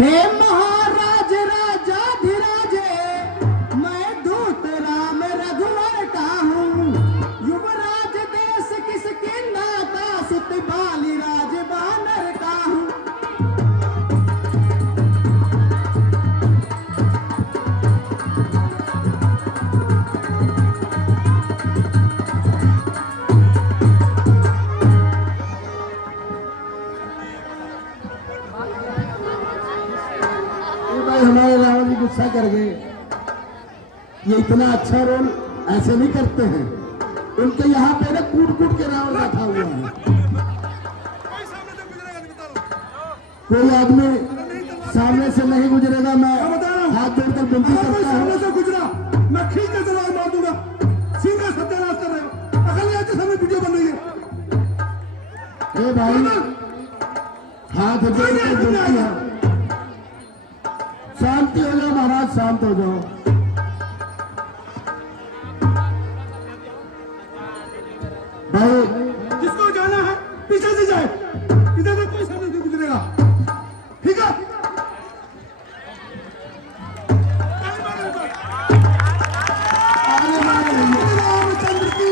हे महाराज राजा धीराजे, मैं दूत राम रघुवर का हूँ। युवराज देश किसके नाता, सुत बाली राज बानर का हूँ। हमारे रावण जी गुस्सा कर गए। ये इतना अच्छा रोल ऐसे नहीं करते हैं। उनके यहाँ पे ना कूट कूट के रावण बैठा हुआ है। कोई आदमी सामने से नहीं गुजरेगा, मैं हाथ जोड़कर विनती करता हूँ। सामने से गुजरा मैं खींच के तलवार मार दूंगा। सीधा सत्यानाश कर रहे हो। अगले आज सामने वीडियो बन रही है। हे भाई, हाथ जोड़कर विनती है, शांति हो जाओ महाराज, शांत हो जाओ। भाई जिसको जाना है पीछे से जाए, इधर से कोई सामने नहीं गुजरेगा, ठीक है? रामचंद्र की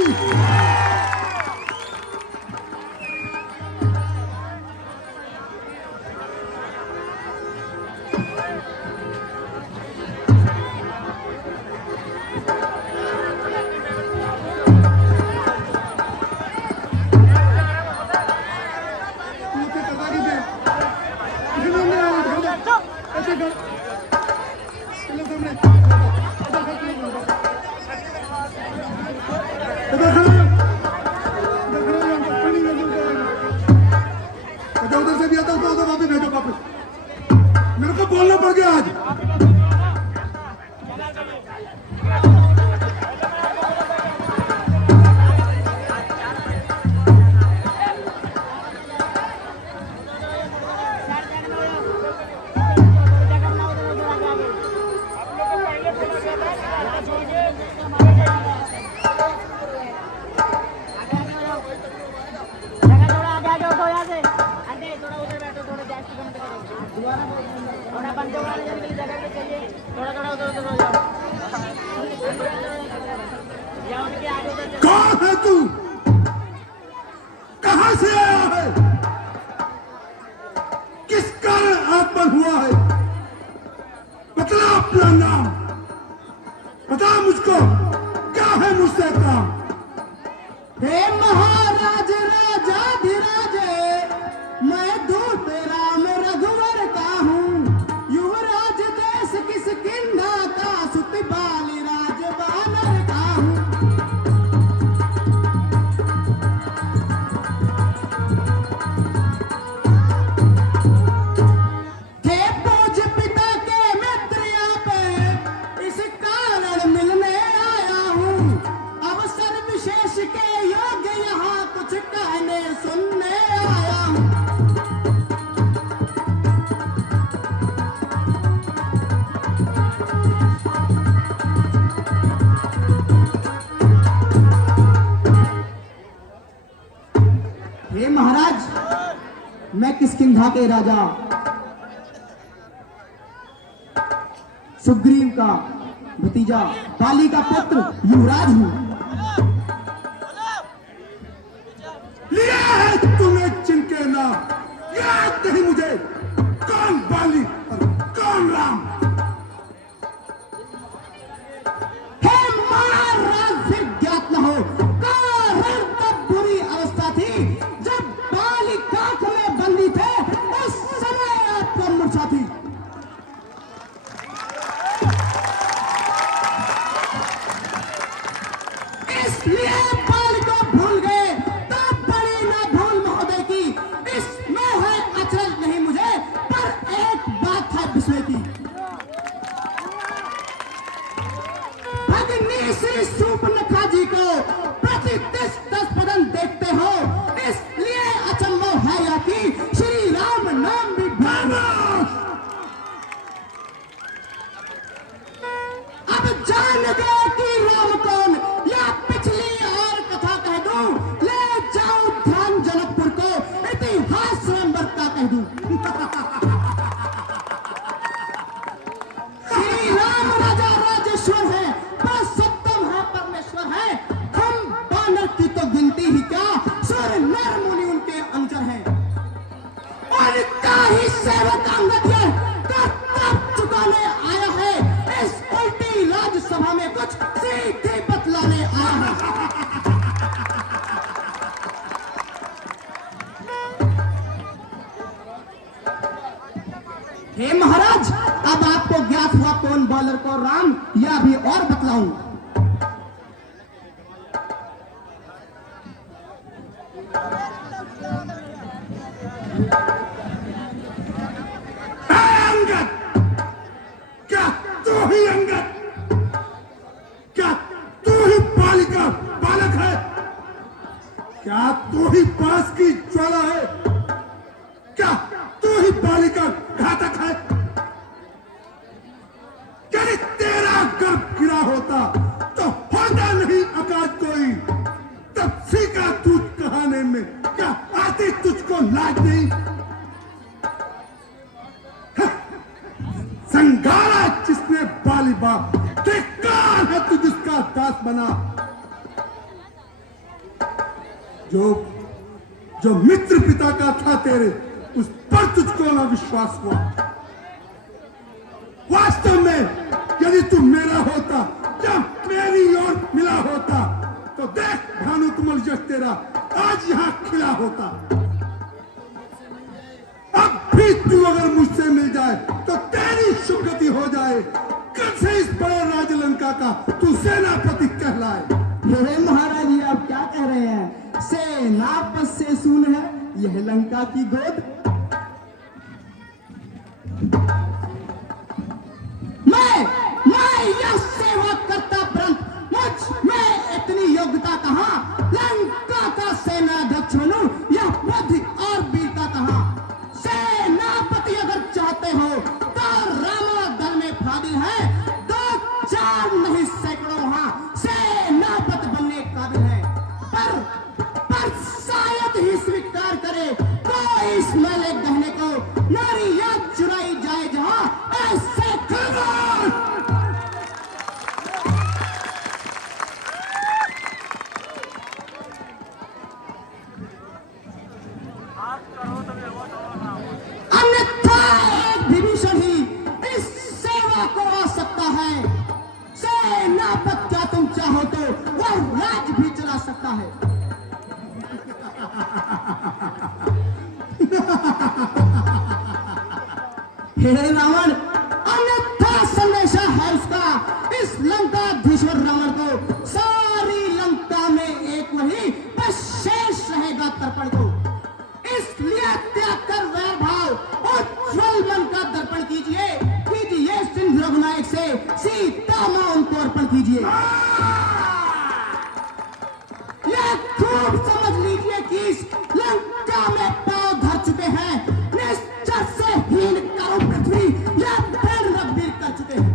उधर से भी आता तो उधर वापस भेजो वापस। मेरे को बोलना पड़ गया आज। कौन है तू? कहां से आया है? किस कारण आत्मन हुआ है? बतला अपना नाम, बता मुझको, क्या है मुझसे काम? हे महाराज राजा धीराजे, मैं दूत राम रघुवर का हूँ। युवराज देश किसके नाता, सुत बाली राज बानर का हूँ। थे पूज पिता के मित्र यहाँ पे, इस कारण मिलने आया हूँ। अवसर विशेष के योग्य यहाँ कुछ कहने सुनने आया हूँ। हे महाराज, मैं किष्किंधा के राजा सुग्रीव का भतीजा, बाली का पुत्र युवराज हूँ। लिया है तूने जिनके नाम, याद नहीं मुझे, कौन बाली और कौन राम? हे महाराज, फिर ज्ञात न हो, कारण तब बुरी अवस्था थी जब बाली काख में बंदी थे, उस समय आपको मूर्छा थी। हे महाराज, अब आपको ज्ञात हुआ कौन बॉलर को राम, या भी और बतलाऊं? अंगद, क्या तू ही अंगद, क्या तू ही बालिका बालक है, क्या तू ही पास की ज्वाला है, क्या तू ही बालिका घातक है? यदि तेरा गर्भ गिरा होता तो होता नहीं आकाश कोई, तब सीखा दूध कहाने में क्या आती तुझको लाज नहीं? संघारा जिसने बाली बाप, धिक्कार है तू जिसका दास बना। जो मित्र पिता का था तेरे, उस पर तुझको ना विश्वास हुआ। वास्तव में यदि तू मेरा होता, जब मेरी ओर मिला होता, तो देख भानु कमल यश तेरा आज यहां खिला होता। अब भी तू अगर मुझसे मिल जाए तो तेरी शुभगति हो जाए। कल से इस बड़े राज लंका का तू सेनापति कहलाए। हे महाराज, ये आप क्या कह रहे हैं? सेनापति से सुन है यह लंका की गोद। मैं यह सेवा करता परंतु मुझ में इतनी योग्यता कहां? लंका का सेनाध्यक्ष बनूं यह बुद्धि और वीरता कहां? सेनापति अगर चाहते हो तो रामा दल में फादिल है, 2-4 नहीं सैकड़ों वहां सेनापति बनने काबिल है। पर शायद ही स्वीकार करे कोई इस मेले गहने को, नारी याद चुराई जाए जहां ऐसे अन्यथा एक विभीषण ही इस सेवा को आ सकता है। सेनापति क्या तुम चाहो तो वह राज भी चला सकता है। हे रावण, अन्यथा संदेशा है उसका इस लंकाधीश्वर रावण को। सारी लंका में एक वही बस शेष रहेगा तर्पण को। इसलिए त्याग कर वैर भाव उज्ज्वल मन का दर्पण कीजिए, सिंधु रघुनायक से सीता मां उनको अर्पण कीजिए। यह खूब समझ लीजिए कि इस लंका में पांव धर चुके हैं, निश्चर से हीन करो पृथ्वी या फिर रघुवीर कर चुके हैं।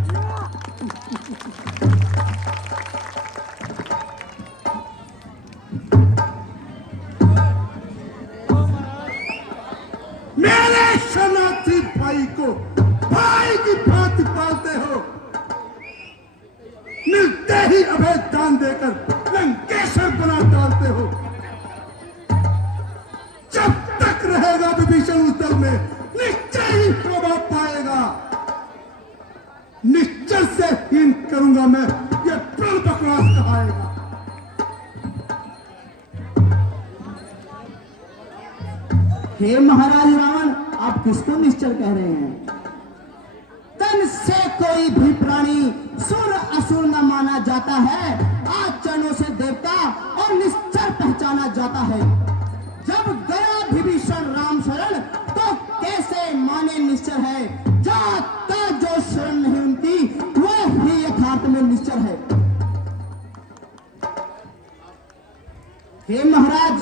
मेरे शरणार्थी भाई को भाई की भांति पालते हो, मिलते ही अभय दान देकर लंकेश्वर बना डालते हो। जब तक रहेगा विभीषण उस दल में, निश्चय ही प्रभाव पाएगा। निश्चय से हीन करूंगा मैं, यह प्रण बकवास कहाएगा। हे महाराज रावण, आप किसको निश्चल कह रहे हैं? तन से कोई भी प्राणी सुर असुर न माना जाता है, आचरणों से देवता और निश्चल पहचाना जाता है। जब गया विभीषण राम शरण तो कैसे माने निश्चल है? जाता जो शरण नहीं उनकी वह ही यथार्थ में निश्चल है। हे महाराज,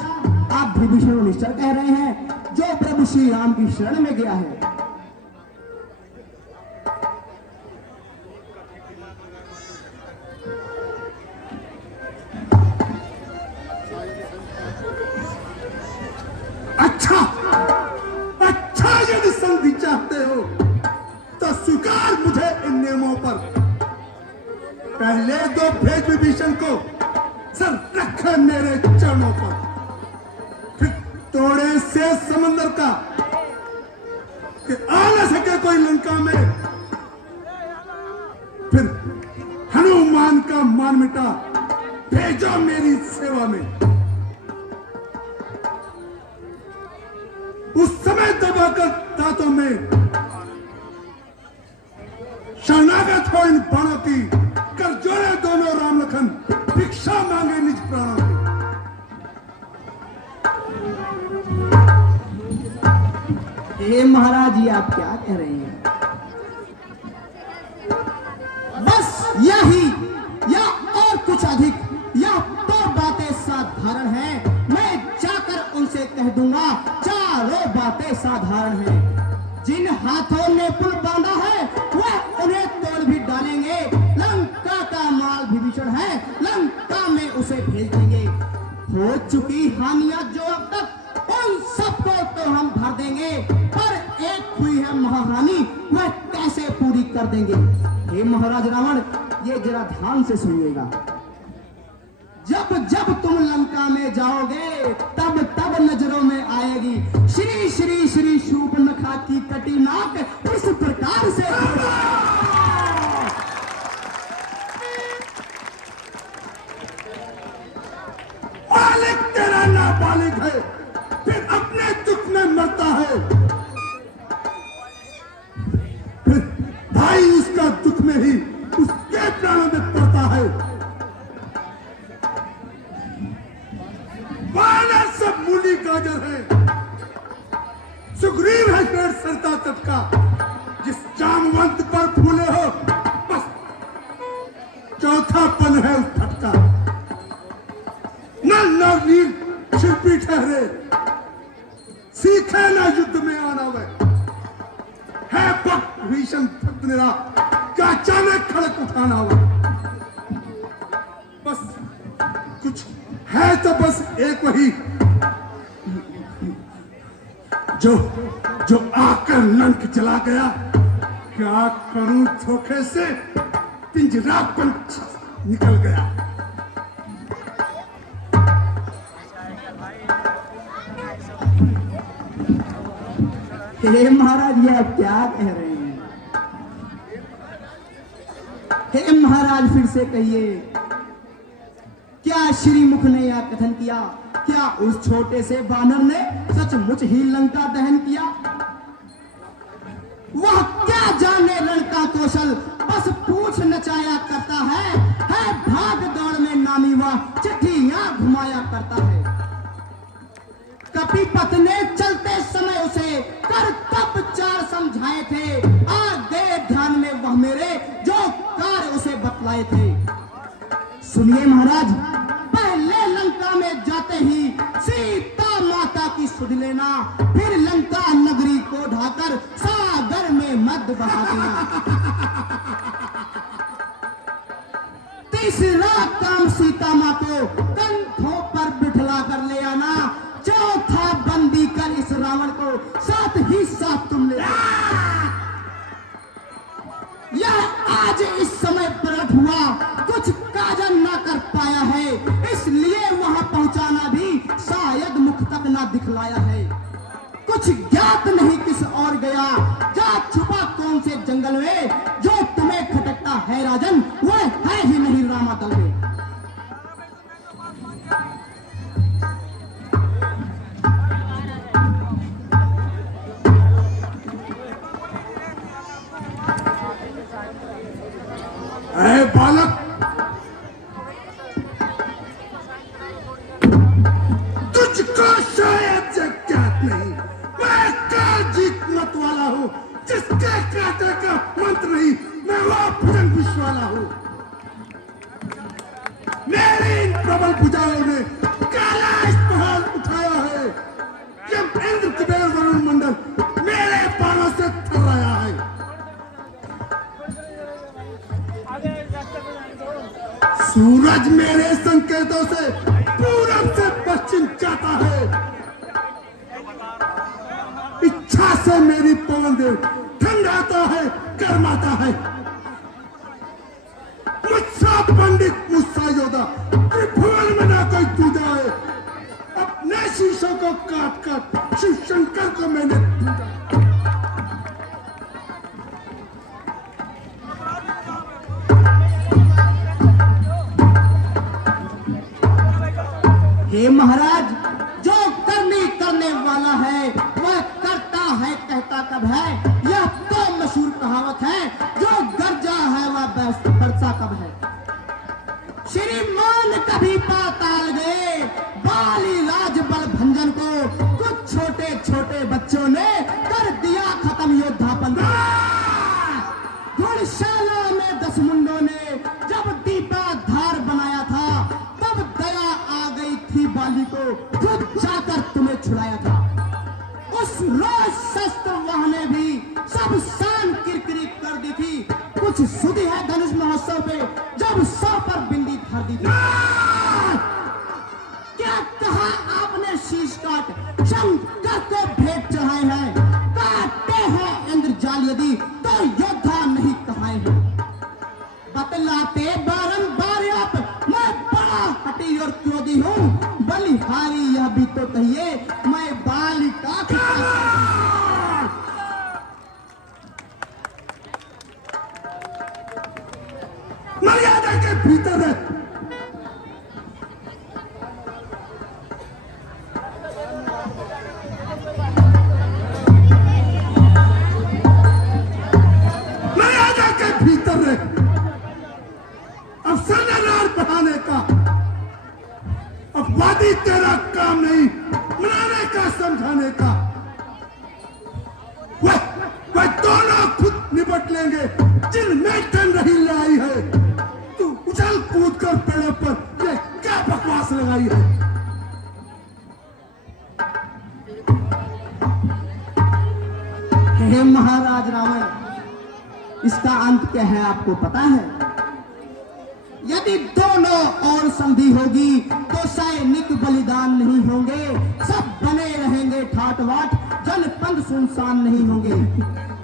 आप विभीषण को निश्चल कह रहे हैं जो प्रभु श्री राम की शरण में गया है। अच्छा यदि संधि चाहते हो तो स्वीकार मुझे इन नियमों पर। पहले दो भेज विभीषण को, सर रखे मेरे चरणों पर। फिर तोड़े से समंदर का कि आ न सके कोई लंका में। फिर हनुमान का मान मिटा भेजो मेरी सेवा में। उस समय दबाकर दांतों में हे महाराज ये आप क्या कह रहे हैं? बस यही या और कुछ अधिक या तो बातें साधारण हैं। मैं जाकर उनसे कह दूंगा चारों बातें साधारण हैं। जिन हाथों ने पुल बांधा है वह उन्हें तोड़ भी डालेंगे। लंका का माल विभीषण है, लंका में उसे भेज देंगे। हो चुकी हानियां जो अब तक उन सबको तो हम भर देंगे, पर एक हुई है महाहानि वह कैसे पूरी कर देंगे। हे महाराज रावण ये जरा ध्यान से सुनिएगा। जब जब तुम लंका में जाओगे तब तब नजरों में आएगी श्री श्री श्री शूर्पणखा की कटी नाक इस प्रकार से। मालिक तेरा नाबालिग है, फिर अपने दुख में मरता है, फिर भाई उसका दुख में ही उसके प्राणों में पड़ता है। वानर सब मूली गाजर है, सुग्रीव है पेड़ सरता तटका। जिस जामवंत पर फूले हो बस चौथापन है उस फटका। नल नर नील शिल्पी ठहरे, सीखे ना युद्ध में आना वह है भक्त भीषण भक्त निरा का अचानक खड़क उठाना हुआ। बस कुछ है तो बस एक वही जो आकर लंक चला गया। क्या करूं धोखे से पिंजरा पंच निकल गया। हे महाराज ये आप क्या कह रहे हैं? हे महाराज फिर से कहिए, क्या श्रीमुख ने यह कथन किया? क्या उस छोटे से बानर ने सचमुच ही लंका दहन किया? वह क्या जाने रण का कौशल, बस पूछ नचाया करता है भाग दौड़ में नामी वह चिट्ठियां घुमाया करता है। कपिपत ने चलते समय उसे कर्तव्य चार समझाए थे, आ गए ध्यान में वह मेरे जो कार्य उसे बतलाए थे। सुनिए महाराज, पहले लंका में जाते ही सीता माता की सुध लेना, फिर लंका नगरी को ढाकर सागर में मत बहा देना। तीसरा काम सीता माँ को कंधों पर बिठला कर ले आना। चौथा बंदी कर इस रावण को साथ ही साथ तुम ले यह आज इस समय प्रकट हुआ, कुछ काजल ना कर पाया है, इसलिए वहां पहुंचाना भी शायद मुख तक ना दिखलाया है। कुछ ज्ञात नहीं किस और गया, जा छुपा कौन से जंगल में, जो तुम्हें खटकता है राजन वह है ही नहीं रामादल में। ऐ बालक, तुझको शायद ज्ञात नहीं, मैं काल जीत मत वाला हूँ, जिसके काटे का मंत्र नहीं, मैं वो भुजंग विश्व वाला हूँ। मेरी इन प्रबल भुजाओं ने कैलाश पहाड़ उठाया है, जब इंद्र कुबेर वरुण मंडल मेरे पारों से थर्राया है। सूरज मेरे संकेतों से पूरब से पश्चिम जाता है, इच्छा से मेरी पवन देव ठंडाता है गर्माता है। मुझसा पंडित मुझसा योद्धा त्रिभुवन में ना कोई दूजा है, अपने शीशों को काट कर शिव शंकर को मैंने ढूंढा। हे महाराज, जो करने वाला है वह करता है, कहता कब है, यह तो मशहूर कहावत है। जो गरजा है वह बरसा कब है। श्रीमान कभी पाताल गए, बाली राज बल भंजन को कुछ छोटे छोटे बच्चों ने कर दिया बाली को खुद जाकर तुम्हें छुड़ाया था। उस रोज शस्त्र वाहने भी सब शान किरकिरी कर दी थी। कुछ सुधी है धनुष महोत्सव पे जब 100 पर बिंदी धर दी थी। क्या कहा आपने शीश काट शंकर को भेंट चढ़ाए हैं। काटे हैं इंद्रजाल यदि तो योद्धा नहीं कहाए हैं। बतलाते बारंबार आप मैं बड़ा हटी और क्रोधी हूँ। बलिहारी यह भी तो कहिए मैं बालिका मर्यादा के भीतर है। मर्यादा के भीतर है। अब सनानार बढ़ाने का, अब वादी तेरा काम नहीं, मनाने का, समझाने का। वह दोनों खुद निपट लेंगे जिनमें ठंड नहीं लाई है। तू उछल कूद कर पेड़ों पर ये क्या बकवास लगाई है। हे महाराज रावण, इसका अंत क्या है आपको पता है। यदि दोनों और संधि होगी तो सैनिक बलिदान नहीं होंगे। सब बने रहेंगे ठाट बाट, जनपद सुनसान नहीं होंगे।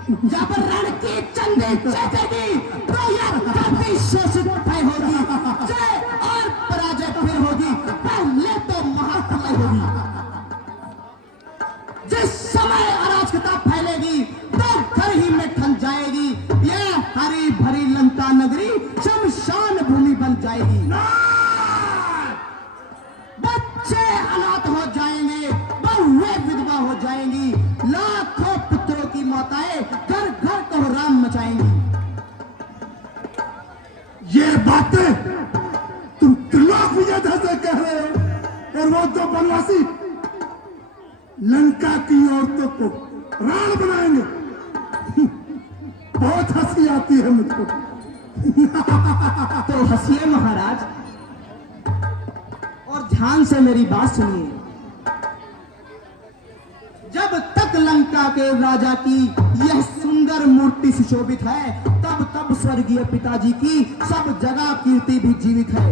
जब रण की चंदी चेतेगी तो यह धरती शोषित तय होगी। जय और पराजय फिर होगी, पहले तो महाप्रलय होगी। जिस समय अराजकता फैलेगी तो घर ही में ठन जाएगी। यह हरी भरी लंका नगरी शमशान भूमि बन जाएगी। बच्चे अनाथ हो जाएंगे, बहुएं विधवा हो जाएंगी। लाखों पुत्रों की माताएं घर घर कोहराम मचाएंगी। ये बातें तुम त्रिलोक विजय से कह रहे हो और वो तो बनवासी लंका की औरतों को राण बनाएंगे। बहुत हंसी आती है मुझको। तो हंसिए महाराज और ध्यान से मेरी बात सुनिए। जब तक लंका के राजा की यह सुंदर मूर्ति सुशोभित है तब तब स्वर्गीय पिताजी की सब जगह कीर्ति भी जीवित है।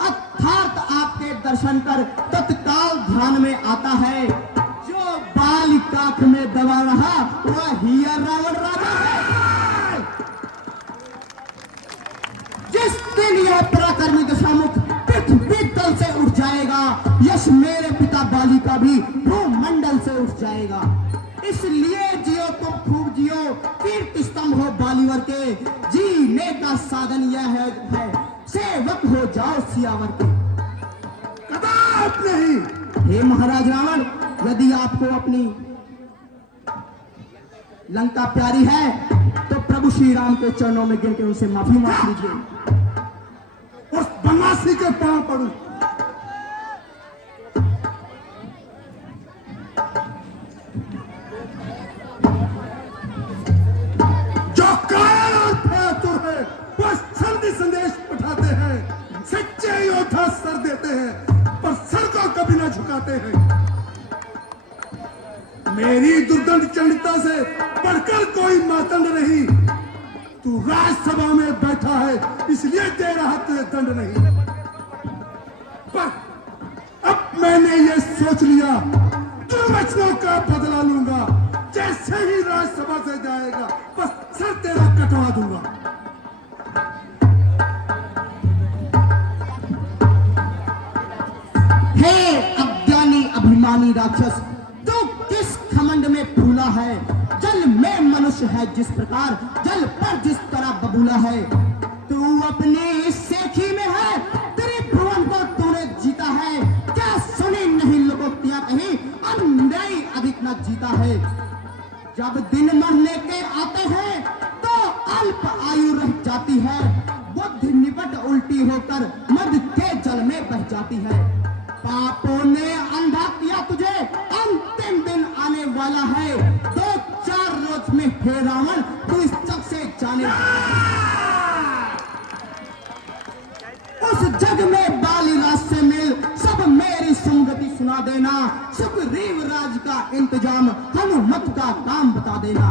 अर्थात आपके दर्शन कर तत्काल ध्यान में आता है जो बालिकाख में दबा रहा वह ही रावण राजा है। जिस दिन यह पराक्रमी दशामुख पृथ्वी तल से उठ जाएगा, यश मेरे पिता बाली का भी भूमंडल से उठ जाएगा। इसलिए जियो तुम खूब जियो, कीर्ति स्तंभ हो बालीवर के। जीने का साधन यह है सेवक हो जाओ सियावर के। कदाप नहीं। हे महाराज रावण, यदि आपको अपनी लंका प्यारी है तो प्रभु श्री राम के चरणों में गिर के उनसे माफी मांग लीजिए। उस बनवासी के पांव पड़ू। जो कायर और भयातुर है वो संधि संदेश पठाते हैं। सच्चे योद्धा सर देते हैं पर सर को कभी ना झुकाते हैं। मेरी दुर्दंड चंडिता से बढ़कर कोई मातंड नहीं। तू राज्यसभा में बैठा है इसलिए दे रहा तुझे दंड नहीं। पर अब मैंने ये सोच लिया दुर्वचनों का बदला लूंगा। जैसे ही राज्यसभा से जाएगा बस सर तेरा कटवा दूंगा। हे अज्ञानी अभिमानी राक्षस, तू किस घमंड में फूला है। जल में मनुष्य है जिस प्रकार, जल पर जिस तरह बबूला है। तू अपनी इस सेखी में है, त्रिभुवन को तूने जीता है। क्या सुनी नहीं लोकोक्तियां कहीं, अन्यायी अधिक न जीता है। जब दिन मरने के आते हैं तो अल्प आयु रह जाती है। बुद्धि निपट उल्टी होकर मद के जल में बह जाती है। पापों ने अंधा किया तुझे, अंतिम दिन आने वाला है। 2-4 रोज में हे रावण तू इस जग से जाने उस जग में बाली राज से मिल, सब में सुना देना, सुग्रीव राज का इंतजाम हनुमत का काम बता देना।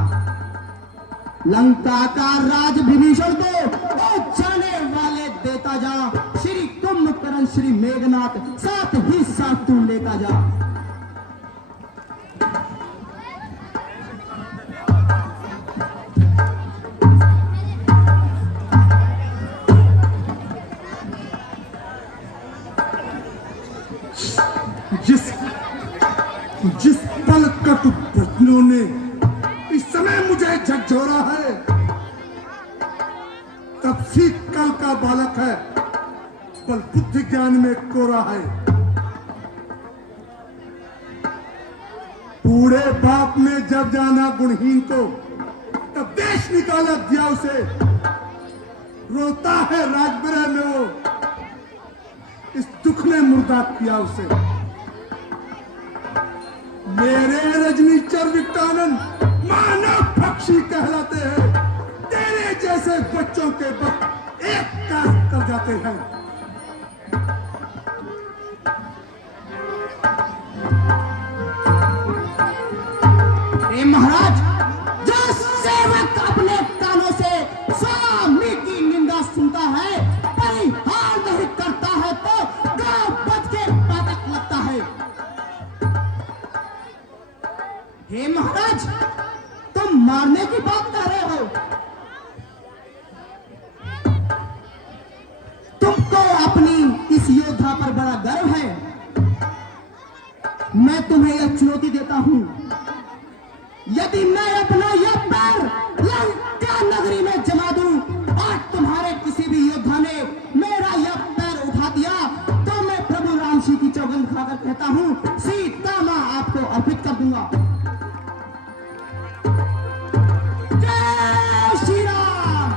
लंका का राज विभीषण को ओ जाने वाले देता जा, श्री कुंभकर्ण श्री मेघनाथ साथ ही साथ तू लेता जा। जिस पल कटु प्रश्नों ने इस समय मुझे झकझोरा है, तब सी कल का बालक है, बल बुद्धि ज्ञान में कोरा है। बूढ़े बाप ने जब जाना गुणहीन को, तब देश निकाला दिया उसे। रोता है राजगृह में वो, इस दुख ने मुर्दा किया उसे। मेरे रजनीचर विकटानंद मानव पक्षी कहलाते हैं, तेरे जैसे बच्चों के वक्त एक काज कर जाते हैं। महाराज, जो सेवक अपने कानों से स्वामी की निंदा सुनता है, परिहार नहीं करता है, तो गांव बच के पातक लगता है। हे महाराज, तुम मारने की बात कर रहे हो। तुमको अपनी इस योद्धा पर बड़ा गर्व है। मैं तुम्हें यह चुनौती देता हूं, यदि मैं अपना यह पैर लंका नगरी में जमा दूं और तुम्हारे किसी भी योद्धा ने मेरा यह पैर उठा दिया, तो मैं प्रभु राम जी की चौगंध खाकर कहता हूं, सीता मां आपको अर्पित कर दूंगा। जय श्री राम।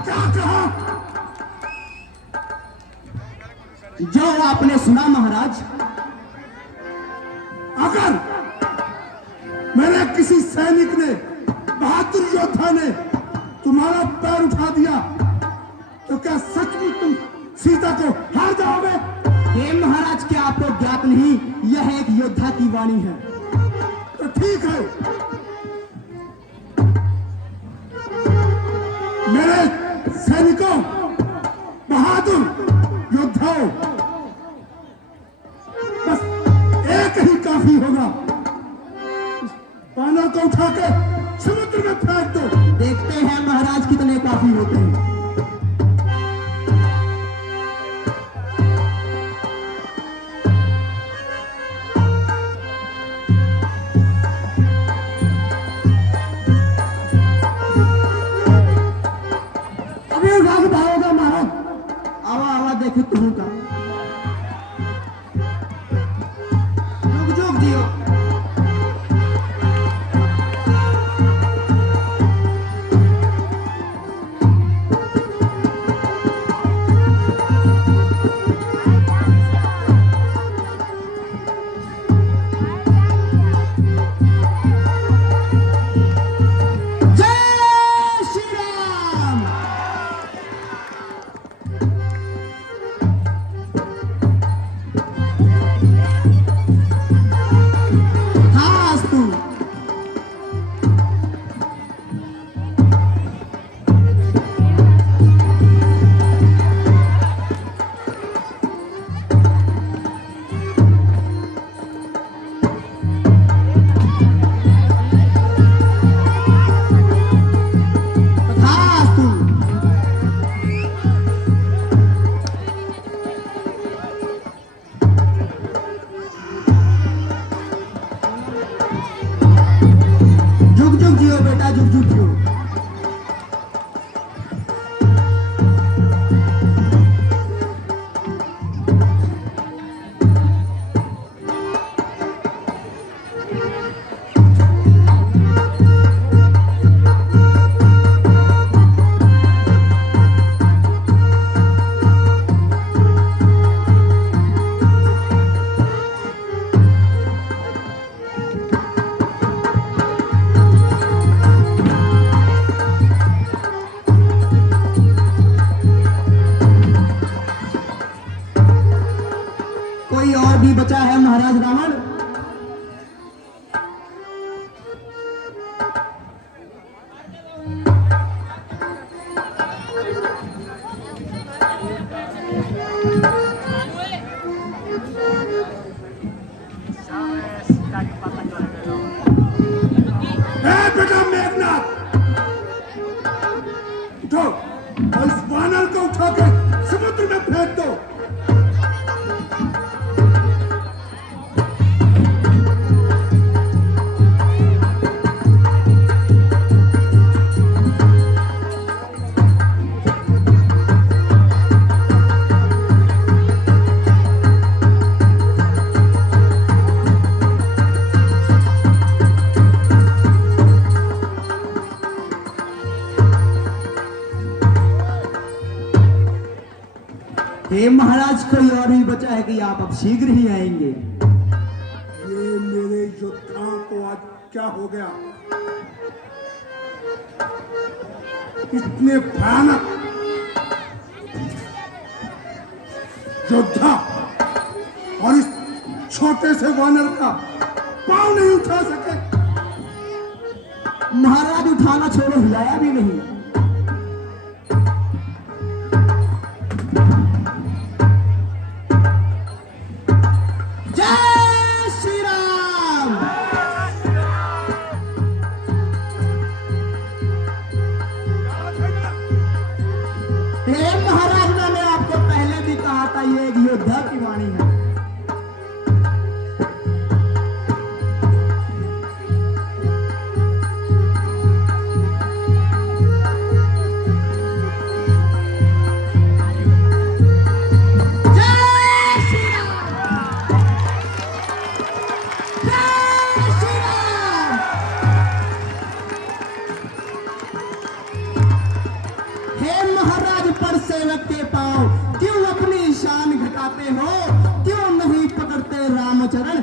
क्या कहा? जो आपने सुना महाराज। अगर मेरे किसी सैनिक ने, बहादुर योद्धा ने तुम्हारा पैर उठा दिया, तो क्या सचमुच तुम सीता को हार जाओगे? हे महाराज, क्या आपको ज्ञात नहीं, यह एक योद्धा की वाणी है। तो ठीक है, मेरे सैनिकों, बहादुर योद्धाओं, बस एक ही काफी होगा। बानर को उठा के समुद्र में फेंक दो। देखते हैं महाराज कितने काफी होते हैं। अभी उठा के भागोगा महाराज। आवा आवा देखे तुम का। जुग जुग जियो। कोई और भी बचा है महाराज रावण? बेटा मेघनाथ, उठो और इस वानर को उठा के समुद्र में फेंक दो। हे महाराज, कोई और भी बचा है कि आप अब शीघ्र ही आएंगे? ये मेरे योद्धाओं को आज क्या हो गया? इतने भयानक योद्धा और इस छोटे से वानर का पांव नहीं उठा सके। महाराज उठाना छोड़ो, हिलाया भी नहीं। जय श्री राम। हे महाराज, मैंने आपको पहले भी कहा था ये एक योद्धा की वाणी है। सेवक के पांव क्यों अपनी शान घटाते हो? क्यों नहीं पकड़ते रामचरण